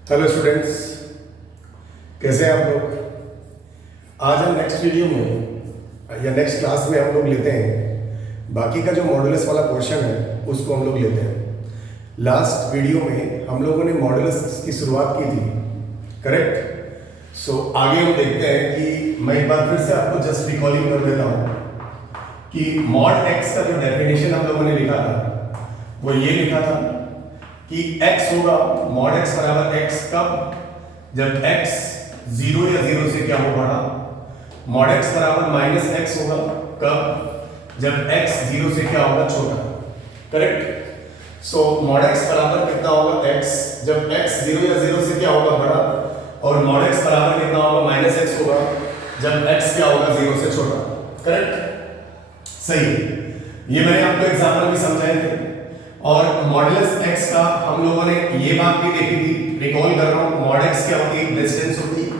Hello students, कैसे हैं आप लोग। आज हम नेक्स्ट वीडियो में या नेक्स्ट क्लास में हम लोग लेते हैं बाकी का जो मॉडुलस वाला पोर्शन है उसको हम लोग लेते हैं। लास्ट वीडियो में हम लोगों ने मॉडुलस की शुरुआत की थी, करेक्ट। सो आगे हम देखते हैं कि मैं एक बार फिर से आपको जस्ट रिकॉलिंग कर देता हूँ कि मॉड एक्स का जो डेफिनेशन हम लोगों ने लिखा था वो ये लिखा था कि x होगा मॉड x बराबर x कब, जब x 0 या 0 से क्या हो बड़ा। मॉड x बराबर माइनस x होगा कब, जब x 0 से क्या होगा छोटा, करेक्ट। सो मॉड x बराबर कितना होगा x, जब x 0 या 0 से क्या होगा बड़ा, और मॉड x बराबर कितना होगा माइनस x होगा जब x क्या होगा 0 से छोटा, करेक्ट। सही, ये मैंने आपको एग्जांपल भी समझाए थे। और मॉडुलस x का हम लोगों ने ये बात भी देखी थी, रिकॉल कर रहा हूं। मॉड x क्या होती है, डिस्टेंस होती है।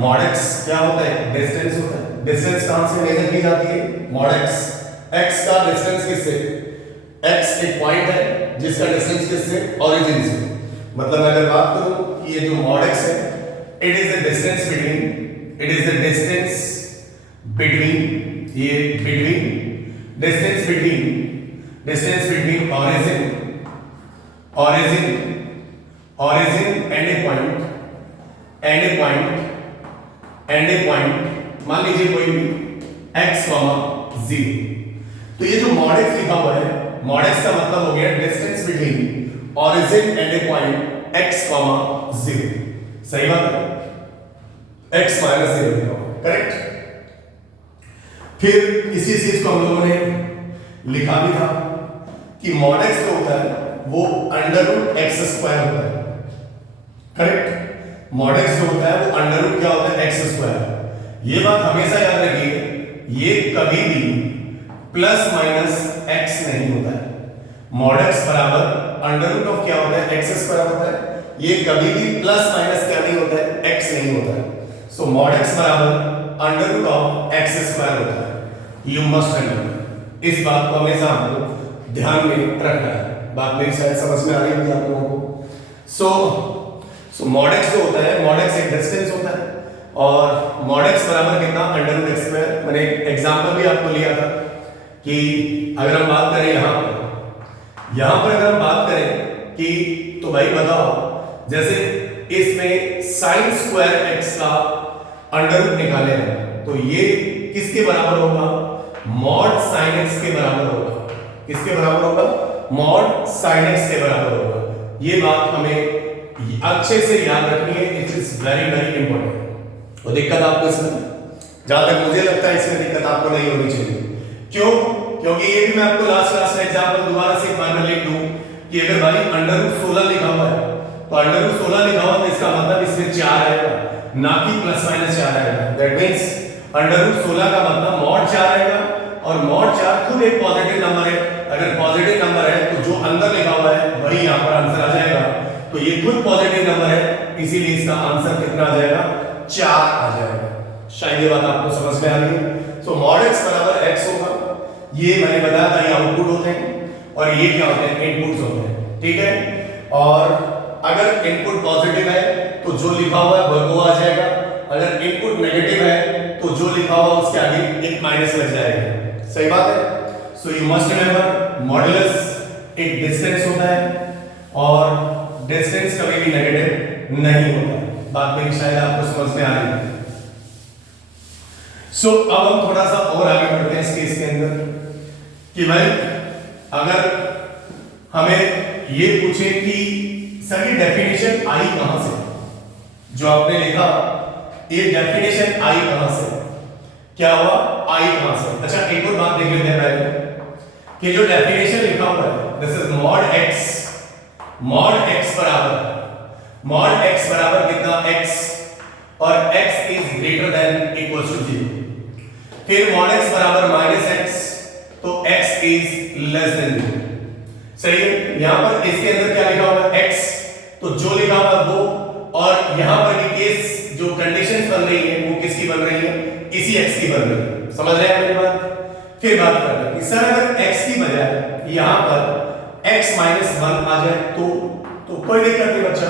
मॉड x क्या होता है, डिस्टेंस होता है। डिस्टेंस कहां से मेजर की जाती है, मॉड x का डिस्टेंस किससे, x एक पॉइंट है जिसका डिस्टेंस किससे, ओरिजिन से। मतलब अगर बात करूं कि ये जो मॉड x है, it is the distance between, it is the distance between, ये between, distance between, distance between origin and a point मान लीजिए कोई भी x, 0। तो ये जो मॉड x लिखा हुआ है, मॉड x का मतलब हो गया distance between origin and a point x, 0। सही बात है, x माइनस 0 लिखा हुआ, करेक्ट। फिर इसी चीज को हम लोगों ने लिखा भी था कि मॉड x जो होता है वो अंडर रूट एक्स स्क्वायर होता है, करेक्ट। मॉड x जो होता है वो अंडर रूट क्या होता है, एक्स स्क्वायर। ये बात हमेशा याद रखिए, ये कभी भी प्लस माइनस x नहीं होता है। मॉड x बराबर अंडर रूट ऑफ क्या होता है, एक्स स्क्वायर होता है। ये कभी भी प्लस माइनस क्या नहीं होता है, x नहीं होता है। सो मॉड x बराबर under root of x square होता है। यू मस्ट रिमेंबर, इस बात को हमेशा आपको ध्यान में रखना है। बात मेरी शायद समझ में आ रही होगी आप लोगों को। सो मॉड x जो होता है, मॉड x एक डिस्टेंस होता है और मॉड x बराबर कितना, अंडर रूट एक्स स्क्वायर। मैंने एग्जांपल भी आपको लिया था कि अगर हम बात करें यहां पर अगर हम बात करें कि तो भाई बताओ, जैसे इसमें साइन स्क्वायर x का अंडर रूट निकाले हैं तो ये किसके बराबर होगा, मॉड साइन x के बराबर होगा। किसके बराबर होगा, मॉड साइन x के बराबर होगा। ये बात हमें अच्छे से याद रखनी है, it is very very important. और दिक्कत आपको इसमें, जहां तक मुझे लगता है इसमें दिक्कत आपको नहीं होनी चाहिए। क्यों, क्योंकि ये भी मैं आपको लास्ट क्लास में एग्जांपल दोबारा से एक बार मैं लिख दूं कि अगर भाई अंडर रूट 16 लिखा हुआ है तो अंडर रूट 16 लिखा हुआ तो इसका मतलब इसमें 4 आएगा, ना कि प्लस माइनस 4 आएगा। दैट मींस अंडर रूट 16 का मतलब मॉड 4 आएगा, और मॉड 4 खुद एक पॉजिटिव नंबर है। अगर पॉजिटिव नंबर है तो जो अंदर लिखा हुआ है वही यहां पर आंसर आ जाएगा। तो ये खुद पॉजिटिव नंबर है, इसीलिए इसका आंसर कितना आ जाएगा, 4 आ जाएगा। शायद ये बात आपको समझ में आ रही है। सो मॉड x बराबर x होगा, ये मैंने बताया था ये आउटपुट होते हैं और ये क्या होते हैं, इनपुट्स होते हैं, ठीक है। और अगर इनपुट पॉजिटिव है तो जो लिखा हुआ है वो आ जाएगा, अगर इनपुट नेगेटिव है तो जो लिखा हुआ उसके आगे एक माइनस लग जाएगा। सही बात है। So you must remember, modulus एक डिस्टेंस होता है और डिस्टेंस कभी भी नेगेटिव नहीं होता। बात मेरी शायद आपको समझ में आ रही है। सो अब हम थोड़ा सा और आगे बढ़ते हैं इस केस के अंदर कि भाई अगर हमें ये पूछे कि सर ये डेफिनेशन आई कहां से, जो आपने लिखा ये डेफिनेशन आई कहां से, क्या हुआ, आई कहां से। अच्छा एक और बात देख लेते हैं पहले कि जो डेफिनेशन लिखा हुआ है, this is mod x, mod x बराबर कितना, x, और x is greater than equal to 0। फिर मॉड x बराबर माइनस x, तो x इज लेस देन 0। सही है। यहां पर इसके अंदर क्या लिखा हुआ है, x, तो जो लिखा हुआ है वो, और यहां पर की केस जो कंडीशंस बन रही है वो किसकी बन रही है, इसी x की बन रही है। समझ रहे हैं मेरी बात। फिर बात करते हैं सर अगर x की बजाय यहां पर x -1 आ जाए तो कोई दिक्कत नहीं बच्चा।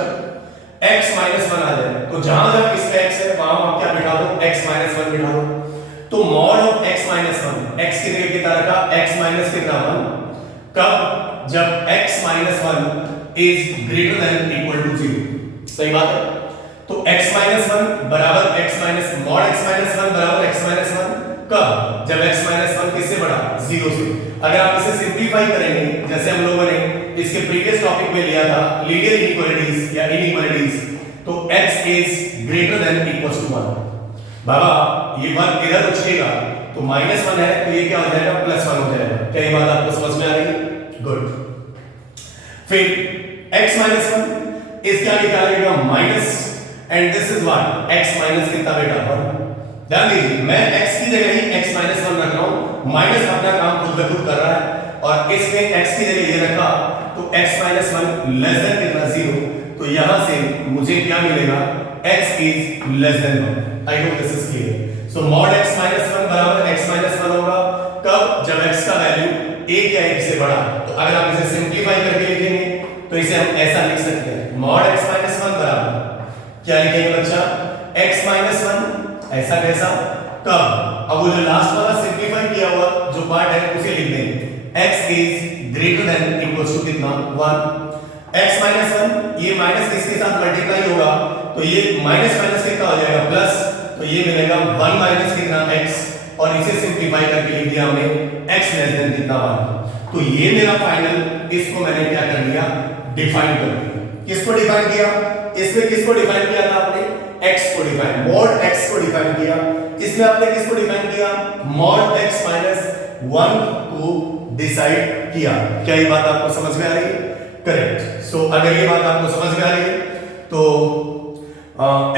x माइनस 1 आ जाएगा। तो जहां जहां इसमें x है वहां आप क्या बिठा दो, x माइनस 1 बिठा दो। तो mod of x minus 1, x की जगह कितना रखा, x माइनस कितना 1, कब, जब x minus 1 is greater than equal to 0। सही बात है। तो x माइनस 1 बराबर x minus mod x minus 1 बराबर x माइनस 1 कब, जब x माइनस 1 किससे बड़ा, 0 से। अगर आप इसे सिंपलीफाई करेंगे जैसे हम लोगों ने इसके प्रीवियस टॉपिक में लिया था लीनियर इनइक्वालिटीज या इनइक्वालिटीज, तो x is greater than equal to 1। बाबा ये 1 इधर उछलेगा तो माइनस 1 है तो ये क्या हो जाएगा, प्लस 1 हो जाएगा। क्या ये बात आपको समझ में आ रही है? गुड। फिर x माइनस 1 इस क्या लिखा जाएगा, minus, and this is what, x minus कितना बेटा 1। ध्यान दीजिए मैं x की जगह ही x माइनस 1 रख रहा हूं, माइनस अपना काम खुद ब खुद कर रहा है, और इसमें x की जगह ये रखा तो x माइनस 1 लेस देन कितना 0। तो यहां से मुझे क्या मिलेगा, x is less then 1। I hope this is clear. So mod x minus 1 बराबर x माइनस 1 होगा कब, जब x का वैल्यू 1 या 1 से बड़ा। तो अगर आप इसे सिंपलीफाई करके लिखेंगे तो इसे हम ऐसा लिख सकते हैं, मॉड x माइनस 1 बराबर क्या लिखेंगे बच्चा, x माइनस 1 ऐसा कैसा, कब, अब वो जो लास्ट वाला सिंपलीफाई किया हुआ जो पार्ट है उसे लिख देंगे, x is greater than equal to कितना 1। x माइनस 1 ये माइनस इसके साथ मल्टीप्लाई होगा तो ये माइनस माइनस कितना हो जाएगा, प्लस, तो ये मिलेगा 1 माइनस कितना x, और इसे सिंपलीफाई करके लिख दिया हमने x लेस देन कितना 1। तो ये मेरा फाइनल, इसको मैंने क्या कर लिया, डिफाइन कर दिया। किसको डिफाइन किया, इसमें किसको डिफाइन किया था आपने, x को डिफाइन, मॉड x को डिफाइन किया। इसमें आपने किसको डिफाइन किया, मॉड x माइनस 1 को डिसाइड किया। क्या ये बात आपको समझ में आ रही है? करेक्ट। सो अगर ये बात आपको समझ में आ रही है तो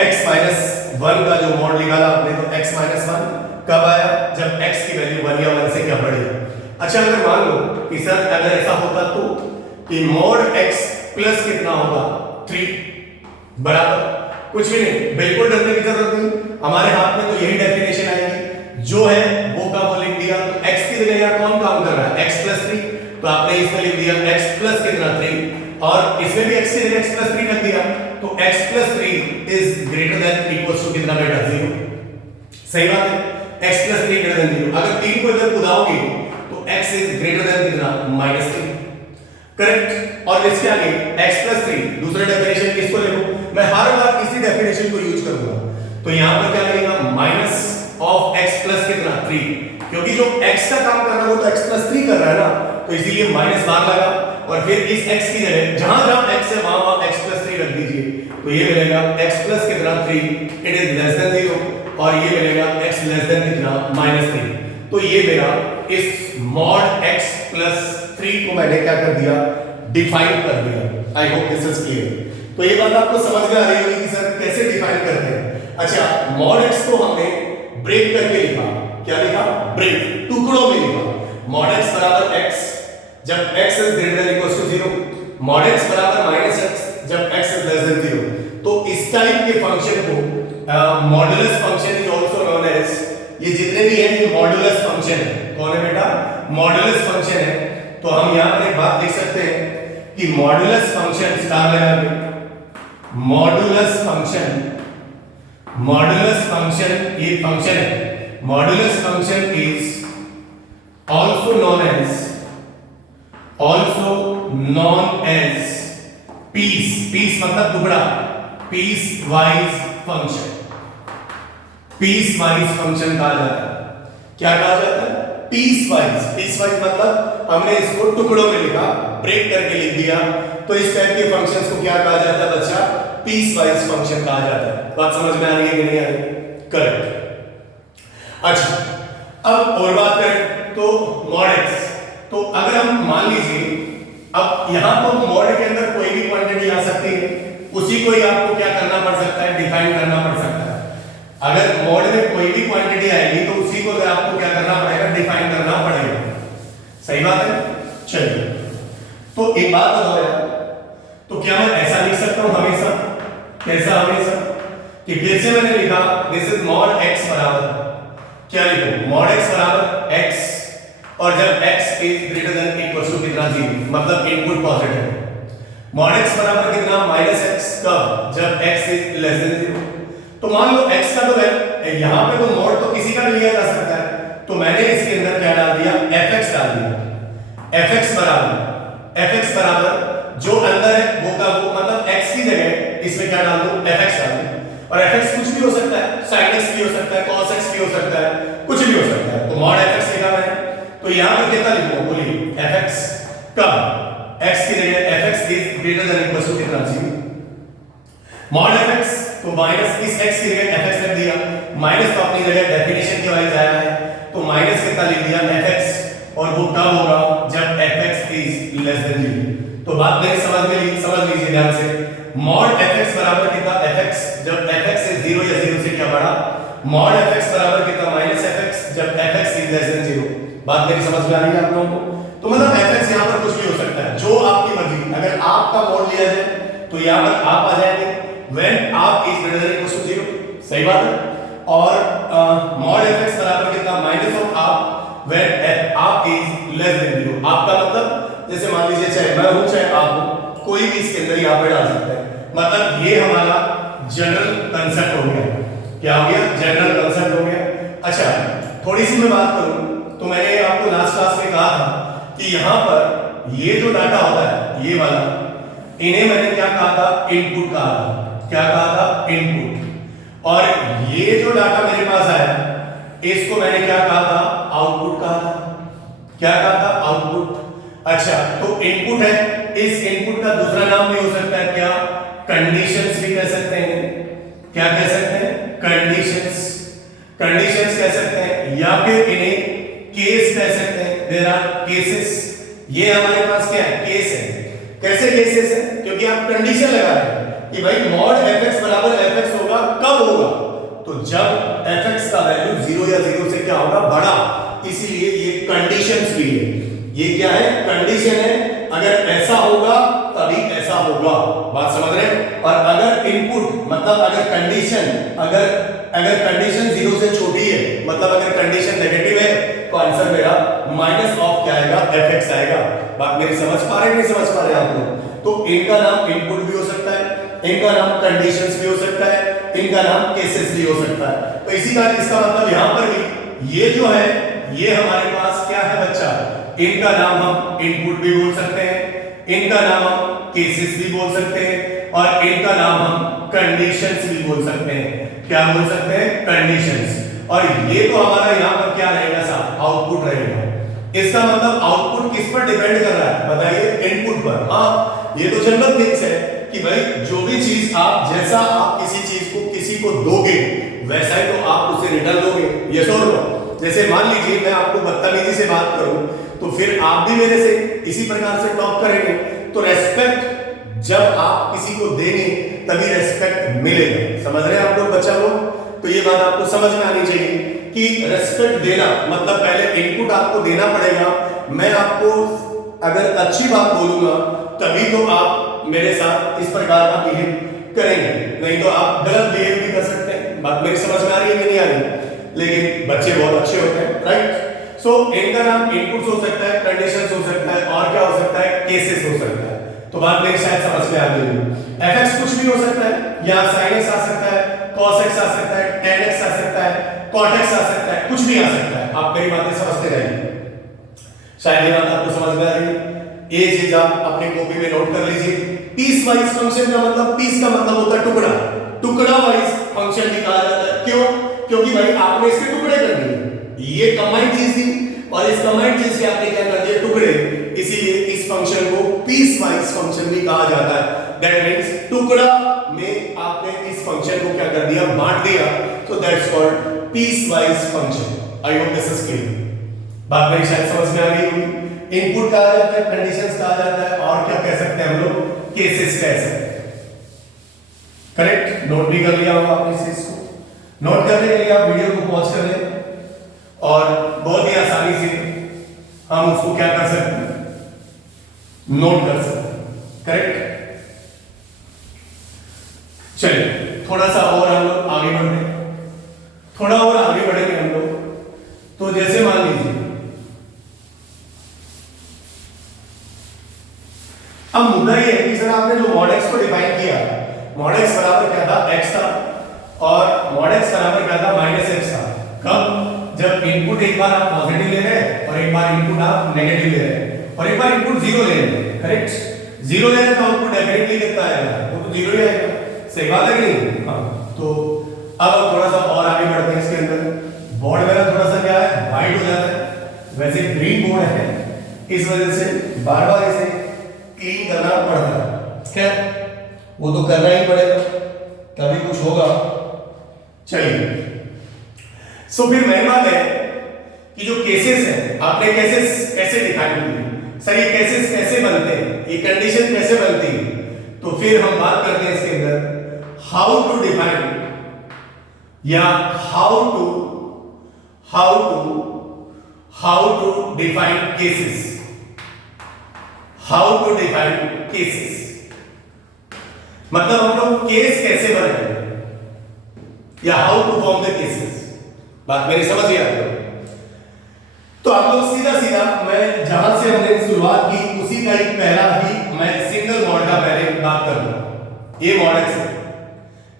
x माइनस 1 का जो मॉड निकाला आपने, तो x माइनस 1 कब आया, जब x की वैल्यू 1 या 1 से क्या बढ़ी। अच्छा अगर मान लो कि सर अगर ऐसा होता तो कि मॉड x प्लस कितना होगा 3 बराबर कुछ भी नहीं, बिल्कुल डरने की जरूरत नहीं, हमारे हाथ में तो यही डेफिनेशन आएगी, जो है वो का वो लिख दिया। तो x की जगह यार कौन काम कर रहा है, x प्लस 3, तो आपने इसमें लिख दिया x प्लस कितना 3, और इसमें भी x की जगह x प्लस 3 रख दिया, तो x plus 3 is greater than equal to कितना बेटा 0। सही बात है, x प्लस 3 ग्रेटर देन 0। अगर 3 को इधर उड़ाओगे तो x इज ग्रेटर देन कितना -3। करेक्ट। और इसके आगे x प्लस 3 दूसरा डेफिनेशन किसको देखो, मैं हर बार इसी डेफिनेशन को यूज करूंगा। तो यहां पर क्या लगेगा, माइनस ऑफ x प्लस कितना 3, क्योंकि जो x का काम कर रहा है वो तो x प्लस 3 कर रहा है ना, तो इसीलिए माइनस बाहर लगा, और फिर इस x की जगह जहां जहां x है वहां x प्लस 3 रख दीजिए, तो ये मिलेगा x प्लस कितना 3, इट इज लेस देन 0, और ये मिलेगा x लेस देन कितना -3। तो ये मेरा इस मॉड x प्लस 3 को मैंने क्या कर दिया, डिफाइन कर दिया। आई होप दिस इज क्लियर। तो ये बात आपको समझ में आ रही होगी कि सर कैसे डिफाइन करते हैं। अच्छा मॉड x को हमने ब्रेक करके लिखा, क्या लिखा, ब्रेक, टुकड़ों में लिखा। मॉड x बराबर x जब x is greater than equal to 0, mod x बराबर -x जब x इज लेस देन 0। तो इस टाइप के फंक्शन को modulus function is also known as, ये जितने भी हैं ये मॉडुलस फंक्शन है। कौन है बेटा, मॉडुलस फंक्शन है। तो हम यहां पर एक बात लिख सकते हैं कि मॉडुलस फंक्शन स्टार लगा के, मॉडुलस फंक्शन ये फंक्शन है, modulus function is also known as piece मतलब टुकड़ा, पीस वाइज फंक्शन कहा जाता है। क्या कहा जाता है, पीस वाइज मतलब हमने इसको टुकड़ों में लिखा, ब्रेक करके लिख दिया, तो इस टाइप के फंक्शंस को क्या कहा जाता है बच्चा, पीस वाइज फंक्शन कहा जाता है। बात समझ में आ रही है कि नहीं आ रही? करेक्ट। अच्छा अब और बात करें तो मॉड x, तो अगर हम मान लीजिए अब यहां तो मॉड के अंदर कोई भी क्वांटिटी आ सकती है, उसी को ही आपको क्या करना पड़ सकता है, डिफाइन करना पड़ सकता है। अगर मॉड में कोई भी क्वांटिटी आएगी तो उसी को आपको क्या करना पड़ेगा, डिफाइन करना पड़ेगा। सही बात है। चलिए तो एक बात बताओ यार, तो क्या मैं ऐसा लिख सकता हूं हमेशा, कैसा हमेशा, कि फिर से मैंने लिखा दिस इज मॉड x बराबर क्या लिखूं, मॉड x बराबर x, और जब x is greater than equal to कितना 0, मतलब इनपुट पॉजिटिव। मॉड x बराबर कितना -x कब, जब x इज लेस देन 0। तो मान लो x का तो यहां पे तो मॉड तो किसी का भी लिया जा सकता है, तो मैंने इसके अंदर क्या डाल दिया, fx डाल दिया। fx बराबर जो अंदर है वो का वो, मतलब x की जगह इसमें क्या डाल दूं, fx डाल दूं। और fx कुछ भी हो सकता है, sin x भी हो सकता है, cos x भी हो सकता है, कुछ भी हो सकता है। तो mod fx लिखा मैंने, तो यहां पर कितना लिखूंगा, बोलिए fx कब x की जगह fx is greater than equal to कितना 0। mod fx तो माइनस इस x की जगह fx रख दिया, माइनस तो अपनी जगह डेफिनेशन की वाइज आया है, तो माइनस कितना लिख दिया fx, और वो कब होगा, जब fx इज लेस देन 0। तो बात मेरी समझ लीजिए ध्यान से, mod fx बराबर कितना, fx जब fx से 0 या 0 से क्या बड़ा, mod fx बराबर कितना -fx जब fx इज लेस देन 0। बात मेरी समझ में आ रही है आप लोगों को? तो मतलब fx यहां पर कुछ भी हो सकता है, जो आपकी मर्जी। अगर आपका mod लिया जाए तो यहां पर आप आ जाएंगे when आप is greater than equal to 0, सही बात है। और mod fx बराबर कितना, माइनस ऑफ आप when आप इज लेस देन 0। आपका मतलब जैसे मान लीजिए चाहे मैं हूं चाहे आप हो, कोई भी इसके अंदर यहां पे डाल सकता है। मतलब ये हमारा जनरल कांसेप्ट हो गया। क्या हो गया, जनरल कांसेप्ट हो गया। अच्छा, थोड़ी सी मैं बात करूं तो मैंने आपको लास्ट क्लास में कहा था कि यहां पर ये जो डाटा होता है ये वाला, इन्हें मैंने क्या कहा था, इनपुट कहा था। क्या कहा था, इनपुट। और ये जो डाटा मेरे पास आया इसको मैंने क्या कहा था, आउटपुट कहा था। क्या कहा था, आउटपुट। अच्छा, तो इनपुट है, इस इनपुट का दूसरा नाम भी हो सकता है क्या, कंडीशंस भी कह सकते हैं। क्या कह सकते हैं, कंडीशंस। कंडीशंस कह सकते हैं, या फिर इन्हें केस कह सकते हैं। There are cases. ये हमारे पास क्या है, केस है। कैसे केसेस है, क्योंकि आप कंडीशन लगा रहे हैं कि भाई mod fx बराबर fx होगा, कब होगा, तो जब fx का वैल्यू 0 या 0 से क्या होगा, बड़ा। इसीलिए ये कंडीशंस भी है। ये क्या है, कंडीशन है। अगर ऐसा होगा तभी ऐसा होगा। बात समझ रहे हैं? और अगर इनपुट मतलब अगर कंडीशन 0 से छोटी है, मतलब अगर कंडीशन नेगेटिव है, तो आंसर मेरा माइनस ऑफ क्या आएगा, fx आएगा। बात मेरी समझ पा रहे हैं, नहीं समझ पा रहे आप लोग? तो इनका नाम इनपुट भी हो सकता है, इनका नाम कंडीशंस भी हो सकता है, इनका नाम केसेस भी हो सकता है। तो इसी का इसका मतलब यहां पर भी ये जो है, ये हमारे पास क्या है बच्चा, इनका नाम हम इनपुट भी बोल सकते हैं, इनका नाम हम केसेस भी बोल सकते हैं, और इनका नाम हम कंडीशंस भी बोल सकते हैं। क्या बोल सकते हैं, कंडीशंस। और ये तो हमारा यहां पर क्या रहेगा साहब, आउटपुट रहेगा। इसका मतलब आउटपुट किस पर डिपेंड कर रहा है, बताइए, इनपुट पर। हाँ, ये तो जनरल थिंग्स है कि भाई जो भी चीज आप, जैसा आप किसी चीज को किसी को दोगे वैसा ही तो आप उसे रिटर्न दोगे। ये सो लो, जैसे मान लीजिए मैं आपको बदतमीजी से बात करूं तो फिर आप भी मेरे से इसी प्रकार से टॉक करेंगे। तो रेस्पेक्ट जब आप किसी को देंगे तभी रेस्पेक्ट मिलेगा। समझ रहे हैं आप लोग, बच्चा लोग? तो ये बात आपको समझ में आनी चाहिए कि रेस्पेक्ट देना मतलब पहले इनपुट आपको देना पड़ेगा। मैं आपको अगर अच्छी बात बोलूंगा तभी तो आप मेरे साथ इस प्रकार का बिहेव करेंगे, नहीं तो आप गलत बिहेव भी कर सकते हैं। बात मेरी समझ में आ रही है कि नहीं आ रही? लेकिन बच्चे बहुत अच्छे होते हैं, राइट? सो इनका नाम इनपुट्स हो सकता है, कंडीशंस हो सकता है, और क्या हो सकता है, केसेस हो सकता है। तो बात मेरी शायद समझ में आ गई। fx कुछ भी हो सकता है, या sin x आ सकता है, cos x आ सकता है, tan x आ सकता है, cot x आ सकता है, कुछ भी आ सकता है। आप मेरी बातें समझते रहिए, शायद ये बात आपको समझ में आ रही है। ये चीज आप अपनी कॉपी में नोट कर लीजिए। पीस वाइज फंक्शन का मतलब, पीस का मतलब होता है टुकड़ा, टुकड़ा वाइज फंक्शन भी कहा जाता है। क्यों? क्योंकि भाई आपने इसके टुकड़े कर दिए, ये कंबाइंड चीज थी और इस कंबाइंड चीज के आपने क्या कर दिए, टुकड़े। इसीलिए इस फंक्शन को पीस वाइज फंक्शन भी कहा जाता है। दैट मींस टुकड़ा में आपने इस फंक्शन को क्या कर दिया, बांट दिया। तो that's called piecewise function. I hope this is clear. बात मेरी शायद समझ में आ गई होगी। इनपुट कहा जाता है, कंडीशंस कहा जाता है, और क्या कह सकते हैं हम लोग, केसेस कह सकते हैं। करेक्ट? नोट भी कर लिया होगा आपने इस चीज को। नोट करने के लिए आप वीडियो को पॉज कर लें और बहुत ही आसानी से हम उसको क्या कर सकते हैं, नोट कर सकते हैं। करेक्ट? चलिए थोड़ा सा और हम लोग आगे बढ़ते हैं, थोड़ा और आगे बढ़ेंगे हम लोग। तो जैसे मान लीजिए अब मुद्दा ये है कि इसमें आपने जो mod x को डिफाइन किया, mod x बराबर क्या था, x था, और mod x बराबर क्या था, -x था। कब? जब इनपुट एक बार आप पॉजिटिव ले रहे हैं और एक बार इनपुट आप नेगेटिव ले रहे हैं और एक बार इनपुट 0 ले रहे हैं, करेक्ट? 0 ले रहे हैं तो आउटपुट डेफिनेटली कितना आएगा, वो तो 0 ही आएगा। सही बात है कि नहीं? हाँ। तो अब थोड़ा सा और आगे बढ़ते हैं इसके अंदर। बोर्ड मेरा थोड़ा सा क्या है, वाइट हो जाता है, वैसे ग्रीन बोर्ड है, इस वजह से बार बार इसे क्लीन करना पड़ता है। खैर वो तो करना ही पड़ेगा, कभी कुछ होगा। चलिए, सो फिर मेन बात है कि जो केसेस है, आपने केसेस कैसे डिफाइन किए, सर ये केसेस कैसे बनते हैं, ये कंडीशन कैसे बनती है, तो फिर हम बात करते हैं इसके अंदर हाउ टू डिफाइन या how to define cases, how to define cases, मतलब हम लोग केस कैसे बनाएंगे या how to form the cases. बात मेरी समझ गई आपको? तो आप लोग सीधा सीधा मैं जहां से हमने शुरुआत की उसी का एक पहला ही मैं सिंगल मॉड का पहले बात कर लूं। ये mod x है,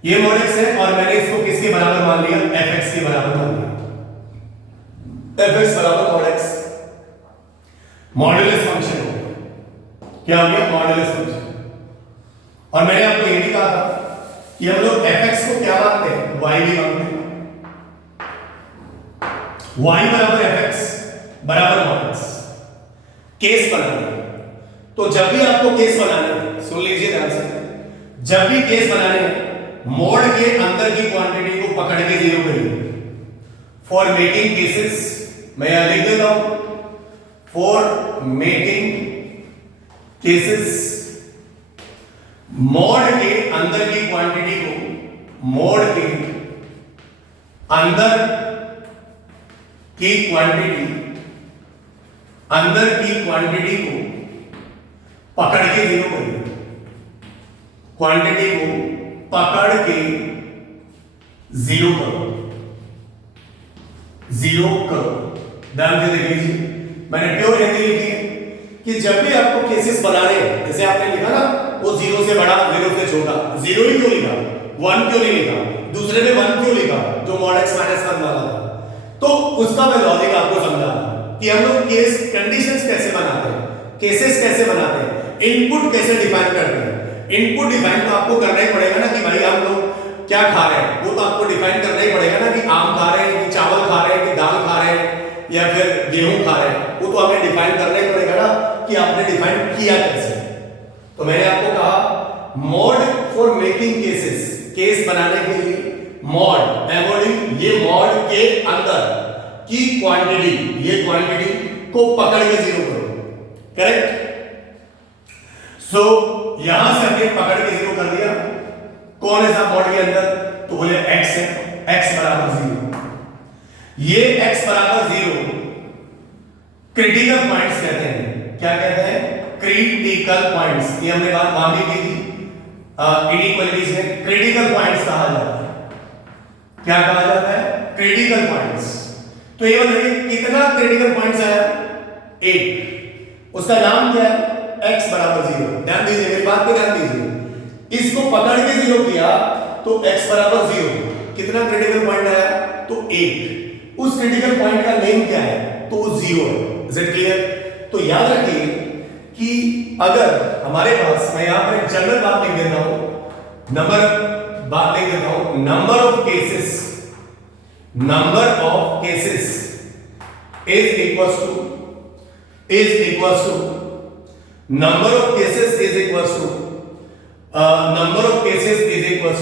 ये mod x है, और मैंने इसको किसके बराबर मान लिया, fx के बराबर मान लिया। fx बराबर mod x, मॉड्यूलस फंक्शन हो गया। क्या हो गया, मॉड्यूलस फंक्शन। और मैंने आपको ये भी कहा था कि हम लोग fx को क्या मानते हैं, y भी मानते हैं। y बराबर fx बराबर mod x। केस बनाना, तो जब भी आपको केस बनाना है, सुन लीजिए ध्यान से, जब भी केस बनाने हैं, मोड के अंदर की क्वांटिटी को पकड़ के 0 करिए। फॉर मेकिंग केसेस, मैं यहां लिख देता हूं, फॉर मेकिंग केसेस, मोड के अंदर की क्वांटिटी को, मोड के अंदर की क्वांटिटी, अंदर की क्वांटिटी को पकड़ के 0 करिए, क्वांटिटी को पकड़ के 0 करो, 0 करो। ध्यान से देख लीजिए, मैंने प्योर हिंदी लिखी है कि जब भी आपको केसेस बनाने हैं, जैसे आपने लिखा ना, वो 0 से बड़ा 0 से छोटा, 0 ही क्यों लिखा, 1 क्यों नहीं लिखा, दूसरे में 1 क्यों लिखा, जो mod x -1 वाला था, तो उसका मैं लॉजिक आपको समझा कि हम लोग केस कंडीशंस कैसे बनाते हैं, केसेस कैसे बनाते हैं, इनपुट कैसे डिफाइन करते हैं। इनपुट डिफाइन तो आपको करना ही पड़ेगा ना, कि भाई हम लोग क्या खा रहे हैं, वो तो आपको डिफाइन करना ही पड़ेगा ना, कि आम खा रहे हैं, कि चावल खा रहे हैं, कि दाल खा रहे हैं, या फिर गेहूं खा रहे हैं, वो तो हमें डिफाइन करना ही पड़ेगा ना, कि आपने डिफाइन किया कैसे। तो मैंने आपको कहा mode for making cases, case बनाने के लिए mod, ये mod के अंदर की क्वांटिटी, ये क्वांटिटी को पकड़ के 0 करो, करेक्ट। सो यहां से हमने पकड़ के 0 कर दिया, कौन है साहब mod के अंदर, तो बोले x है, x बराबर 0। ये x बराबर 0 क्रिटिकल पॉइंट्स कहते हैं। क्या कहते हैं, क्रिटिकल पॉइंट्स। ये हमने बात वहां भी की थी, इनइक्वालिटीज में क्रिटिकल पॉइंट्स कहा जाता है। क्या कहा जाता है, क्रिटिकल पॉइंट्स। तो ये बताइए कितना क्रिटिकल पॉइंट्स आया, 1। उसका नाम क्या है, x बराबर 0। ध्यान दीजिए, मेरी बात पे ध्यान दीजिए, इसको पकड़ के 0 किया तो x बराबर 0, कितना क्रिटिकल पॉइंट आया, तो 1। उस क्रिटिकल पॉइंट का नेम क्या है, तो 0 है। Is it clear? तो याद रखिए कि अगर हमारे पास, मैं यहां पर एक जनरल बात लिख देता हूं, बात लिख देता हूं, number of cases is equals to number of cases is equals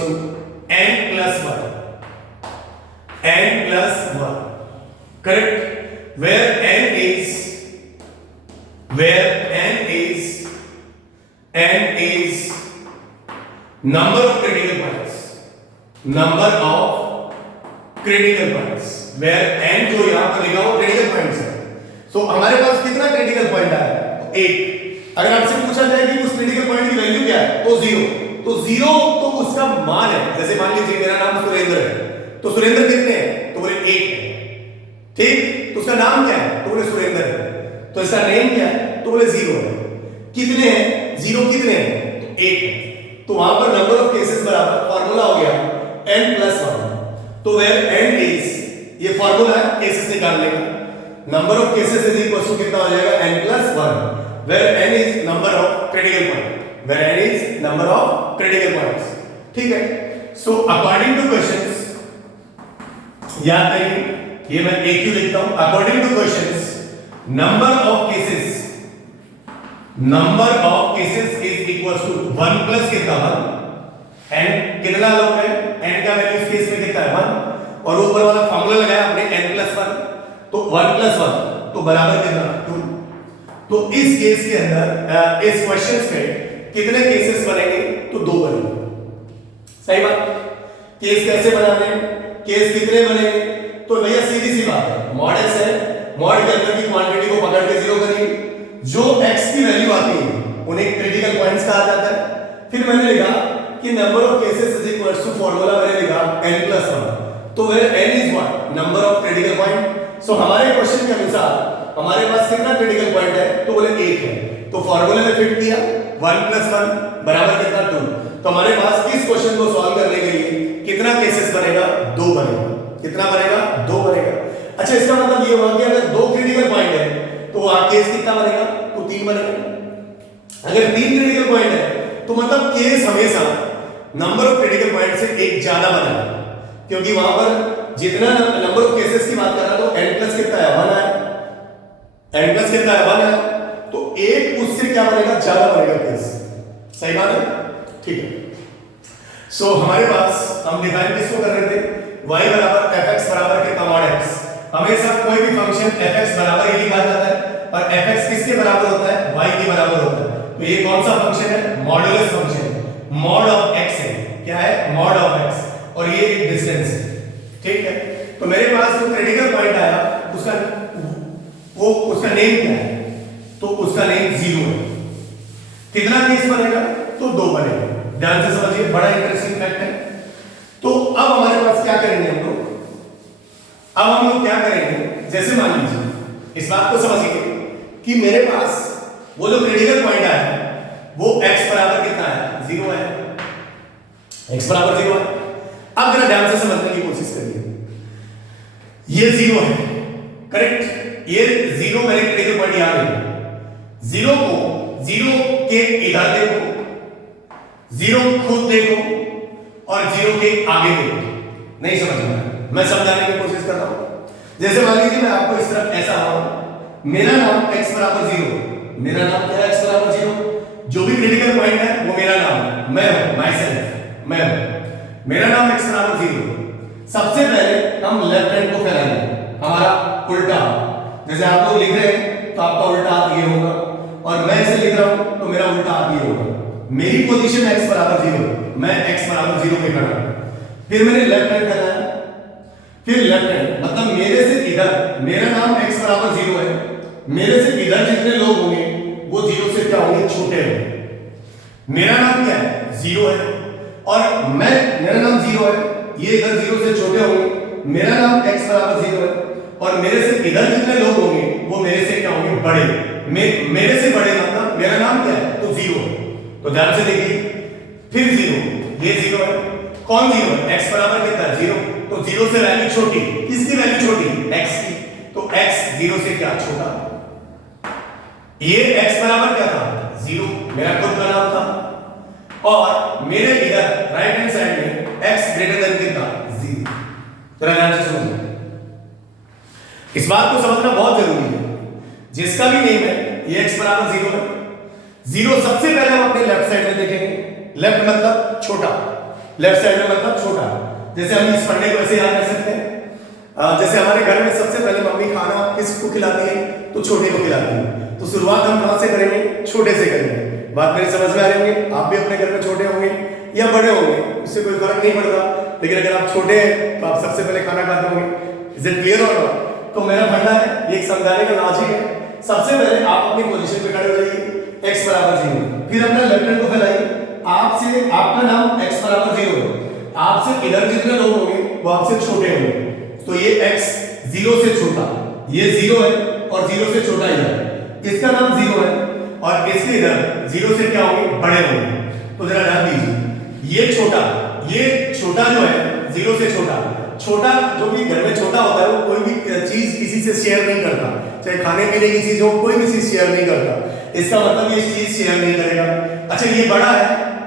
to n plus 1, correct, where n is number of critical points, where n जो यहां पर लिखा हुआ क्रिटिकल पॉइंट्स है। सो हमारे पास कितना क्रिटिकल पॉइंट आया, 1। अगर आपसे पूछा जाए कि उस क्रिटिकल पॉइंट की वैल्यू क्या है, तो 0। तो 0 तो उसका मान है। जैसे मान लीजिए मेरा नाम सुरेंद्र है, तो सुरेंद्र कितने हैं, तो बोले 1 है, ठीक। तो उसका नाम क्या है, तो बोले सुरेंद्र है। तो इसका नेम क्या है, तो बोले 0 है। कितने हैं, 0 कितने हैं, तो 8 है, तो वहां पर नंबर ऑफ केसेस बराबर फॉर्मूला हो गया n+1। तो वेयर n इज, ये फॉर्मूला है केसेस निकालने का, number of cases is equal to कितना हो जाएगा n+1, where n is number of critical point, where n is number of critical points. ठीक है, सो अकॉर्डिंग टू क्वेश्चंस, याद करिए ये मैं एक ही लिखता हूं, according to questions number of cases is equal to 1 plus कितना 1, n कितना लोग है, n का वैल्यू इस केस में कितना है 1, और ऊपर वाला फार्मूला लगाया हमने n+1, तो 1+1 तो बराबर कितना 2। तो इस केस के अंदर इस क्वेश्चंस में कितने केसेस बनेंगे, तो 2 बनेंगे। सही बात, केस कैसे बनाने हैं, केस कितने बनेंगे, तो भैया सीधी सी बात है, मॉड x है, मॉड के अंदर की क्वांटिटी को पकड़ के जीरो करिए, जो x की वैल्यू आती है उन्हें क्रिटिकल पॉइंट्स कहा जाता है। फिर मैंने लिखा कि number of cases is equal to formula मैंने लिखा n+1, तो where n is what, number of critical point. So हमारे क्वेश्चन के अनुसार हमारे पास कितना क्रिटिकल पॉइंट है, तो बोले 1 है, तो फॉर्मूले में फिट किया 1+1 बराबर कितना 2। तो हमारे पास इस क्वेश्चन को सॉल्व करने के लिए कितना केसेस बनेगा, 2 बनेगा। कितना बनेगा, 2 बनेगा। अच्छा, इसका मतलब ये हुआ कि अगर 2 क्रिटिकल पॉइंट है तो वहां केस कितना बनेगा, तो 3 बनेगा। अगर 3 क्रिटिकल पॉइंट है तो मतलब केस हमेशा नंबर ऑफ क्रिटिकल पॉइंट से एक ज्यादा बनेगा, क्योंकि वहां पर जितना नंबर ऑफ केसेस की बात कर रहा तो n प्लस कितना है 1 है, n प्लस कितना है 1 है, तो एक उससे क्या बनेगा, ज्यादा बनेगा केस। सही बात है, ठीक है। सो हमारे पास हम डिफाइन किसको कर रहे थे, y बराबर fx बराबर कितना mod x। हमेशा कोई भी फंक्शन fx बराबर ही लिखा जाता है, और fx किसके बराबर होता है, y के बराबर होता है। तो ये कौन सा फंक्शन है, मॉडुलस फंक्शन है, मॉड ऑफ x है, क्या है, मॉड ऑफ x, और ये एक डिस्टेंस है। ठीक है, तो मेरे पास जो क्रिटिकल पॉइंट आया उसका नेम क्या है, तो उसका नेम 0 है। कितना केस बनेगा, तो 2 बनेगा। ध्यान से समझिए, बड़ा इंटरेस्टिंग फैक्ट है। तो अब हमारे पास क्या करेंगे हम लोग, अब हम लोग क्या करेंगे, जैसे मान लीजिए इस बात को समझिए कि मेरे पास वो जो क्रिटिकल पॉइंट आया वो x बराबर कितना है, 0 है, x बराबर 0 है। अब जरा ध्यान से समझने की कोशिश करिए, ये 0 है, करेक्ट, ये 0 मेरे क्रिटिकल पॉइंट यहां है। 0 को 0 के इधर देखो, 0 खुद देखो, और 0 के आगे देखो। नहीं समझ में आया, मैं समझाने की कोशिश कर रहा हूं। जैसे मान लीजिए मैं आपको इस तरफ ऐसा आऊं, मेरा नाम x बराबर 0, मेरा नाम क्या है, x बराबर 0, जो भी क्रिटिकल पॉइंट है वो मेरा नाम है, मैं हूं, माई सेल्फ, मैं हूं, मेरा नाम x बराबर 0। सबसे पहले हम लेफ्ट हैंड को फैलाएंगे, हमारा उल्टा। जैसे आप लोग लिख रहे हैं तो आपका उल्टा हाथ ये होगा, और मैं इसे लिख रहा हूं तो मेरा उल्टा हाथ ये होगा। मेरी पोजीशन x बराबर 0, मैं x बराबर 0 पे खड़ा हूं। फिर मैंने लेफ्ट हैंड फैलाया, फिर लेफ्ट हैंड, मतलब मेरे से इधर, मेरा नाम x बराबर 0 है, मेरे से इधर जितने लोग होंगे वो 0 से क्या होंगे, छोटे होंगे। मेरा नाम क्या है, 0 है, और मेरा नाम 0 है, ये इधर 0 से छोटे होंगे। मेरा नाम x बराबर 0 है, और मेरे से इधर जितने लोग होंगे वो मेरे से क्या होंगे, बड़े। मेरे से बड़े मतलब मेरा नाम क्या है, तो 0 है। तो ध्यान से देखिए, फिर 0, ये 0 है, कौन 0 है, x बराबर कितना है, 0, तो 0 से वैल्यू छोटी, किसकी वैल्यू छोटी, x की, तो x 0 से क्या छोटा। ये x बराबर क्या था, 0, मेरा खुद का नाम था, और मेरे इधर राइट हैंड साइड में x ग्रेटर देन कितना, 0। जरा ध्यान से सुनिए, इस बात को समझना बहुत जरूरी है। जिसका भी नेम है ये x बराबर 0 है, 0 सबसे पहले हम अपने लेफ्ट साइड में देखेंगे, लेफ्ट मतलब छोटा, लेफ्ट साइड में मतलब छोटा। जैसे हम इस पढ़ने को ऐसे याद कर सकते हैं, जैसे हमारे घर में सबसे पहले मम्मी खाना किसको खिलाती है, तो छोटे को खिलाती है। तो शुरुआत हम कहां से करेंगे, छोटे से करेंगे। बात मेरी समझ में आ रही होंगे, आप भी अपने घर में छोटे होंगे या बड़े होंगे, उससे कोई फर्क नहीं पड़ता, लेकिन अगर आप छोटे हैं तो आप सबसे पहले खाना खाते होंगे। इज इट क्लियर और नॉट? तो मेरा फंडा है, ये एक समझाने का लॉजिक है। सबसे पहले आप अपनी पोजीशन पे खड़े हो जाइए, x बराबर 0, फिर अपना लेफ्ट हैंड को फैलाइए, आपसे आपका नाम x बराबर 0 है, आपसे इधर जितने लोग होंगे वो आपसे छोटे होंगे, तो ये x 0 से छोटा, ये 0 है और 0 से छोटा ही है, इसका नाम 0 है, और इसके इधर 0 से क्या होंगे, बड़े होंगे। तो तो जरा ध्यान दीजिए, ये छोटा जो है 0 से छोटा जो भी घर में छोटा होता है वो कोई भी चीज किसी से शेयर नहीं करता, चाहे खाने पीने की चीज हो, कोई भी चीज शेयर नहीं करता। इसका मतलब ये चीज शेयर नहीं करेगा। अच्छा ये बड़ा है,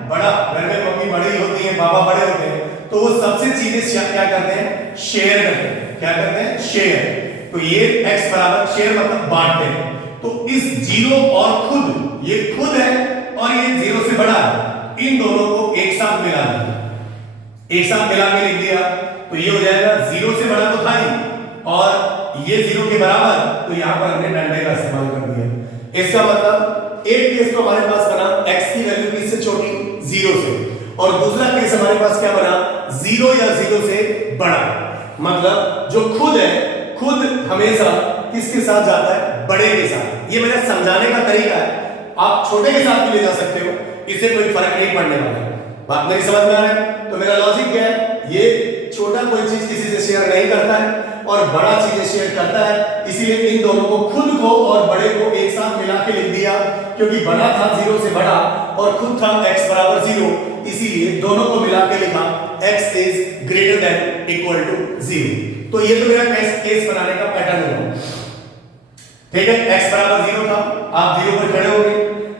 बड़ा घर में मम्मी बड़ी होती है, पापा बड़े होते हैं, तो वो सबसे चीजें क्या करते हैं, शेयर करते हैं। क्या करते हैं, शेयर। तो ये x बराबर शेयर मतलब बांटते हैं। तो इस 0 और खुद, ये खुद है और ये 0 से बड़ा है, इन दोनों को एक साथ मिला दिया, एक साथ मिला के लिख दिया, तो ये हो जाएगा 0 से बड़ा तो था ही, और ये 0 के बराबर, तो यहां पर हमने डंडे का इस्तेमाल कर दिया। इसका मतलब एक केस तो हमारे पास बना x की वैल्यू किससे छोटी, 0 से, और दूसरा केस हमारे पास क्या बना, 0 या 0 से बड़ा। मतलब जो खुद है, खुद हमेशा किसके साथ जाता है, बड़े के साथ। ये मेरा समझाने का तरीका है, आप छोटे के साथ भी ले जा सकते हो, इससे कोई फर्क नहीं पड़ने वाला है। बात मेरी समझ में आ रहा है? तो मेरा लॉजिक क्या है, ये छोटा कोई चीज किसी से शेयर नहीं करता है और बड़ा चीजें शेयर करता है, इसीलिए इन दोनों को, खुद को और बड़े को एक साथ मिला के लिख दिया, क्योंकि बड़ा था 0 से बड़ा और खुद था x बराबर 0, इसीलिए दोनों को मिला के लिखा x is greater than equal to 0। तो ये तो मेरा केस बनाने का पैटर्न होगा। ठीक है, x बराबर 0 था, आप 0 पर खड़े होंगे,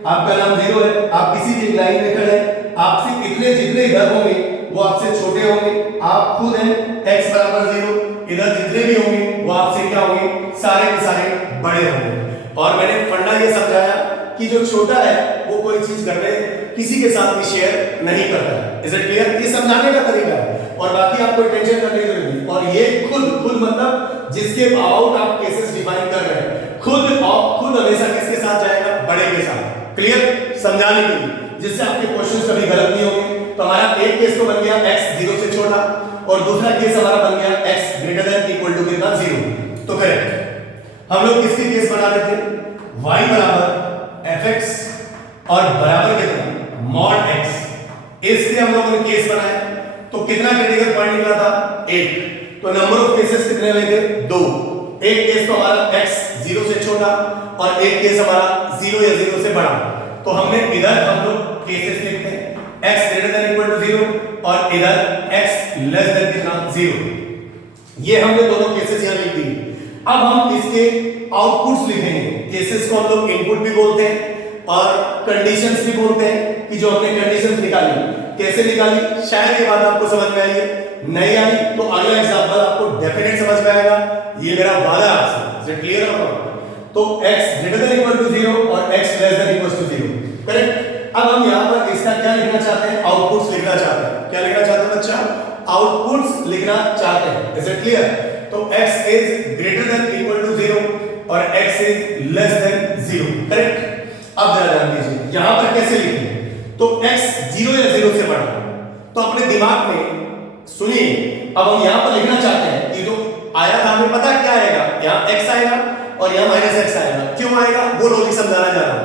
आपका नाम 0 है, आप किसी भी लाइन में खड़े हैं, आपसे इतने जितने इधर होंगे वो आपसे छोटे होंगे, आप खुद हैं, x बराबर 0, इधर जितने भी होंगे वो आपसे क्या होंगे, सारे के सारे बड़े होंगे। और मैंने फंडा ये समझाया कि जो छोटा है वो कोई चीज कर रहे किसी के साथ भी शेयर नहीं करता है। Is it clear? ये समझाने का तरीका है, और बाकी आपको टेंशन करने की जरूरत नहीं। और ये खुद मतलब जिसके अबाउट आप केसेस डिफाइन कर रहे हैं, खुद हमेशा किसके साथ जाएगा, बड़े के साथ। क्लियर? समझाने के लिए, जिससे आपके क्वेश्चंस कभी गलत नहीं होंगे। तो हमारा एक केस तो बन गया x 0 से छोटा, और दूसरा केस हमारा बन गया x greater than equal to कितना, 0। तो करेक्ट। हम लोग किसके केस बना रहे थे, y बराबर fx और बराबर कितना, mod x। इसलिए हम लोगों ने केस बनाया, तो कितना क्रिटिकल पॉइंट निकला था, 1। तो नंबर ऑफ केसेस कितने हुए थे, 2। एक केस तो हमारा x 0 से छोटा और एक केस हमारा 0 या 0 से बड़ा। तो हमने इधर हम लोग केसेस लिखते हैं, x greater than equal to 0 और इधर x लेस देन कितना, 0। ये हमने दोनों केसेस यहां लिख दिए। अब हम इसके आउटपुट्स लिखेंगे। केसेस को हम लोग इनपुट भी बोलते हैं और कंडीशंस भी बोलते हैं, कि जो हमने कंडीशंस निकाली कैसे निकाली, शायद ये बात आपको समझ में आई है। नहीं आई तो अगला एग्जांपल आपको डेफिनेट समझ में आएगा, ये मेरा वादा है आपसे। Is it clear? तो x greater than equal to 0 और x less than equal to 0। Correct. अब हम यहां पर इसका क्या लिखना चाहते हैं, आउटपुट्स लिखना चाहते हैं। क्या लिखना चाहते हैं बच्चा, आउटपुट्स लिखना चाहते हैं। Is it clear? तो x is greater than equal to 0 और x is less than 0। Correct. अब जरा ध्यान दीजिए, यहां पर कैसे लिखें, तो x 0 या 0 से बड़ा, तो अपने दिमाग में सुनिए, अब हम यहां पर लिखना चाहते हैं कि जो आया था हमें पता क्या आएगा, यहां x आएगा और यहां माइनस x आएगा। क्यों आएगा वो लॉजिक समझाना जा रहा हूं,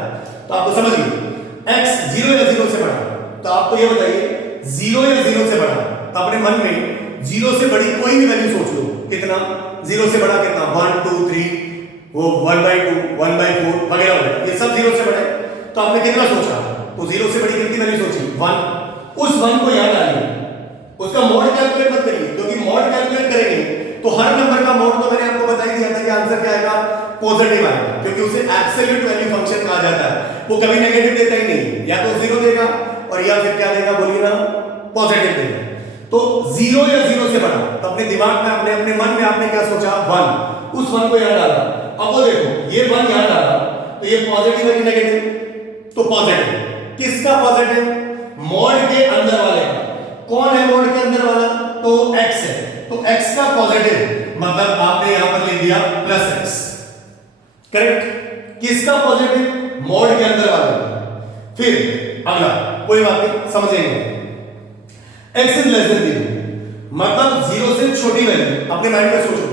तो आपको समझ लीजिए। x 0 या 0 से बड़ा, तो आपको ये बताइए 0 या 0 से बड़ा, तो अपने मन में 0 से बड़ी कोई भी वैल्यू सोच लो, कितना 0 से बड़ा कितना, 1 2 3, वो 1/2 1/4 वगैरह वगैरह, ये सब 0 से बड़े। तो आपने कितना सोचा, तो 0 से बड़ी कितनी वैल्यू सोची, 1। उस 1 को यहां डालिए, उसका मोड कैलकुलेट मत करिए, क्योंकि मोड कैलकुलेट करेंगे तो हर नंबर का मोड, तो मैंने आपको बता ही दिया था कि आंसर क्या आएगा, पॉजिटिव आएगा, क्योंकि उसे एब्सोल्यूट वैल्यू फंक्शन कहा जाता है। वो कभी नेगेटिव देता ही नहीं, या तो 0 देगा और या फिर क्या देगा, बोलिए ना, पॉजिटिव देगा। तो 0 या 0 से बड़ा, तो अपने दिमाग में अपने मन में आपने क्या सोचा, 1। उस 1 को यहां डाला। अब वो देखो, ये 1 यहां डाला, तो ये पॉजिटिव है कि नेगेटिव, तो पॉजिटिव। किसका पॉजिटिव, मोड के अंदर वाले का। कौन है मोड के अंदर वाला, तो x है, तो x का पॉजिटिव, मतलब आपने यहां पर लिख दिया प्लस x। करेक्ट। किसका पॉजिटिव, मोड के अंदर वाले का। फिर अगला, कोई बात नहीं, समझेंगे। x इज लेस देन 0, मतलब 0 से छोटी वैल्यू अपने माइंड में सोचो,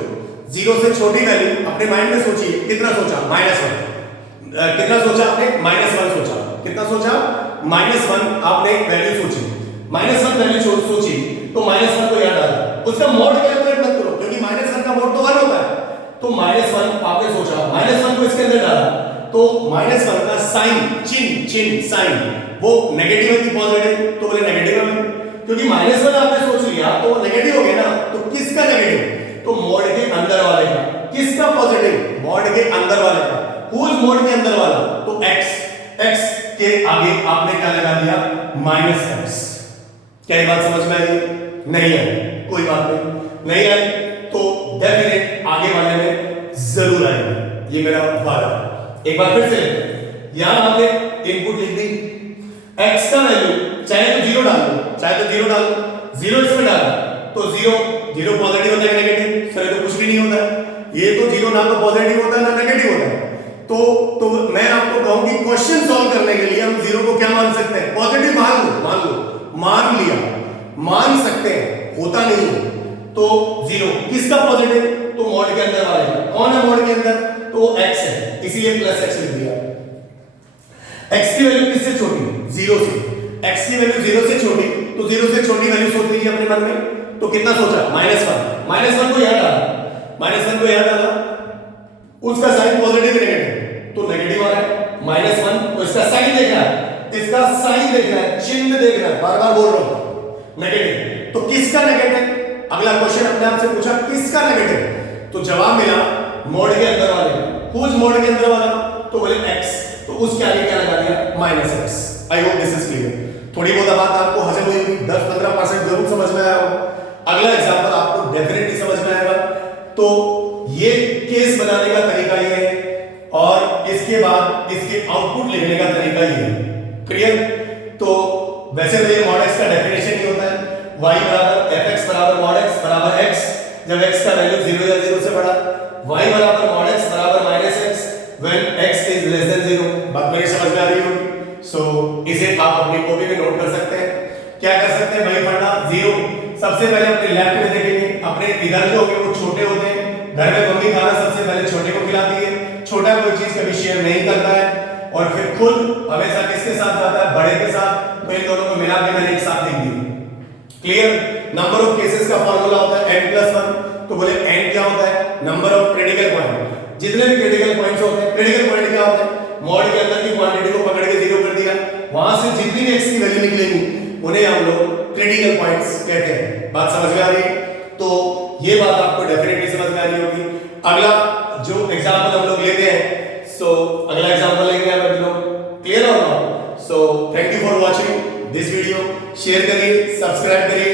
0 से छोटी वैल्यू अपने माइंड में सोचिए। कितना सोचा, -1। कितना सोचा आपने, -1 सोचा। कितना सोचा, -1 आपने वैल्यू सोची, -1 वैल्यू सोची, तो -1 को यहां डाला। उसका मोड कैलकुलेट मत करो, क्योंकि -1 का मोड तो 1 होता है। तो -1 आपने सोचा, -1 को इसके अंदर डाला, तो -1 का साइन, चिन्ह साइन वो नेगेटिव है कि पॉजिटिव, तो बोले नेगेटिव है, क्योंकि -1 आपने सोच लिया तो नेगेटिव हो गया ना, तो किसका नेगेटिव, तो मोड के अंदर वाले का, किसका पॉजिटिव, मोड के अंदर वाले का, हुज मोड के अंदर वाला, तो x के आगे आपने क्या लगा दिया, -x। क्या ये बात समझ में आई? नहीं आई, कोई बात नहीं आई तो डेफिनेट आगे वाले में जरूर आएगी, ये मेरा वादा। एक बार फिर से लेते हैं, यहां हमने इनपुट लिख दी, x का वैल्यू चाहे तो 0 डाल दो, चाहे तो 0 डाल दो, 0 इसमें डाला तो 0 पॉजिटिव होता है नेगेटिव, सर ये तो कुछ भी नहीं होता है, ये तो 0 ना तो पॉजिटिव होता है ना नेगेटिव होता है। तो मैं आपको कहूं कि क्वेश्चन सॉल्व करने के लिए हम 0 को क्या मान सकते हैं, पॉजिटिव मान लिया, मान सकते हैं, होता नहीं है तो 0 किसका पॉजिटिव, तो मोड के अंदर वाले का, कौन है मोड के अंदर, तो x है, इसीलिए +x लिख दिया। x की वैल्यू किससे छोटी, 0 से, x की वैल्यू 0 से छोटी, तो 0 से छोटी वैल्यू सोच लीजिए अपने मन में, तो कितना सोचा, -1 को यहां डाला, उसका साइन पॉजिटिव नेगेटिव, तो नेगेटिव आ रहा है, -1 तो इसका साइन देख रहा है, चिन्ह देख रहा है, बार-बार बोल रहा हूं नेगेटिव, तो किसका नेगेटिव, अगला क्वेश्चन अपने आप से पूछा किसका नेगेटिव, तो जवाब मिला मोड के अंदर वाले का, हुज मोड के अंदर वाला, तो बोले x, तो उसके आगे क्या लगा दिया, -x। I hope this is clear, थोड़ी बहुत बात आपको हजम हुई होगी, 10-15% जरूर समझ में आया होगा। अगला एग्जांपल आपको डेफिनेटली समझ में आएगा, तो ये केस बनाने का तरीका ये है और इसके बाद इसके आउटपुट लिखने का तरीका ये है, क्लियर। तो वैसे तो ये mod x का डेफिनेशन ही होता है, y बराबर fx बराबर mod x बराबर x, जब x का वैल्यू 0 या 0 से बड़ा, y बराबर mod x बराबर -x when x is less than 0। बात मेरी समझ में आ रही होगी, सो इसे आप अपनी कॉपी में नोट कर सकते हैं। क्या कर सकते हैं भाई, पढ़ना 0 सबसे पहले अपने लेफ्ट में देखेंगे, अपने इधर जो होंगे वो छोटे होते हैं, घर में मम्मी खाना सबसे पहले छोटे को खिलाती है, छोटा कोई चीज कभी शेयर नहीं करता है, और फिर खुद हमेशा किसके साथ जाता है, बड़े के साथ, तो इन दोनों को मिला के मैंने एक साथ लिख दिया, क्लियर। नंबर ऑफ केसेस का फार्मूला होता है n+1, तो बोले n क्या होता है, नंबर ऑफ क्रिटिकल पॉइंट, जितने भी क्रिटिकल पॉइंट्स होते हैं, क्रिटिकल पॉइंट क्या होता है, मोड के अंदर की क्वांटिटी को पकड़ के 0 कर दिया, वहां से जितनी भी x की वैल्यू निकलेगी उन्हें हम लोग क्रिटिकल पॉइंट्स कहते हैं। बात समझ में आ रही है, तो ये बात आपको डेफिनेटली समझ में आ रही होगी। अगला जो एग्जांपल हम लोग लेते हैं, सो अगला एग्जांपल लेंगे आप लोग, क्लियर हो ना। So thank you for watching this video, share करिए, सब्सक्राइब करिए।